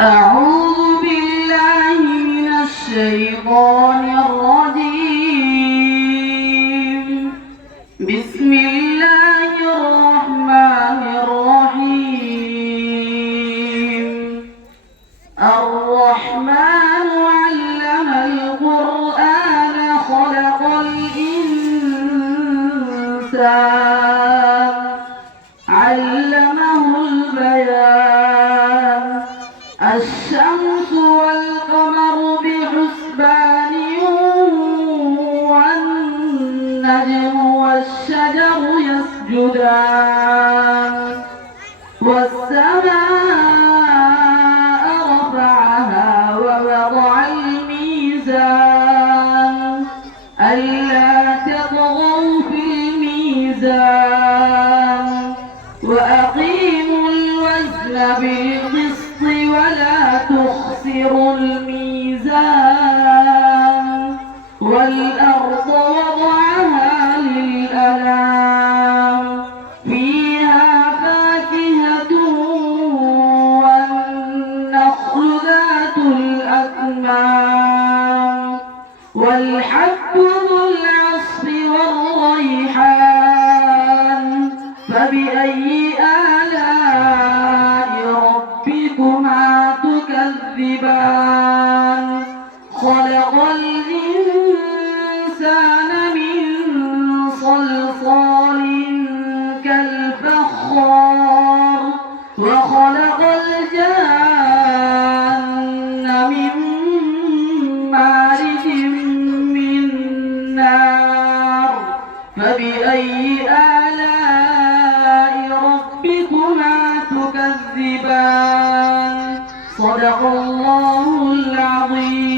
أعوذ بالله من الشيطان الرجيم. بسم الله الرحمن الرحيم. الرحمن علم القرآن خلق الإنسان علمه البيان. الشمس والقمر بحسبان والنجم والشجر يسجدان والسماء رفعها ووضع الميزان ألا تطغوا في الميزان وأقيموا الوزن بالقسط ولا تخسروا الميزان والأرض وضعها للأنام فيها فاكهة والنخل ذات الأكمام والحب ذو العصف والريحان فبأي آلاء ربكما تكذبان خلق الإنسان من صلصال كالفخار وخلق الجان من مارج من نار فبأي آلاء ربكما تكذبان صدق الله العظيم.